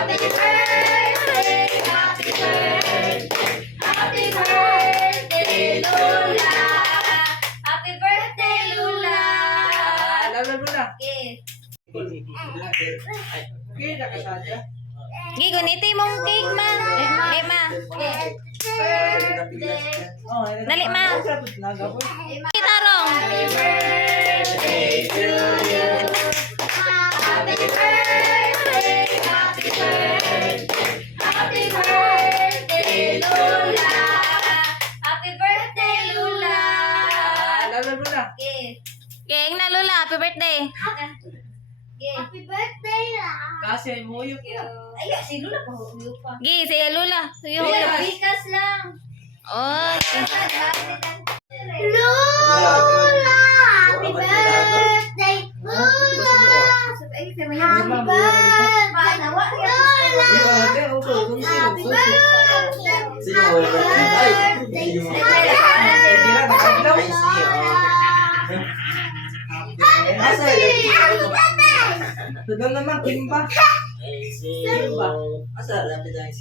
Happy birthday, happy birthday, happy birthday, Lola. Happy birthday, Lola. Laban mo na. Okay. Okay, nakasadya. Gi, gunitin mong cake, ma. Eh, ma. Dali, ma. Gitarong. Happy birthday to you. Happy birthday, happy birthday, happy birthday, Lola. Happy birthday, Lola. Laban mo na. Okay. King na, Lola. Happy birthday. Okay. Happy birthday, La. Kasi ay muyok na. Ay, si Lola pa. Huyo pa. Gi, si Lola. Suyo. Bikas lang. Oh. Lola! Happy birthday, Lola! Happy birthday, Lola! Happy birthday! Tugang naman, kimba. Asa, lapit ang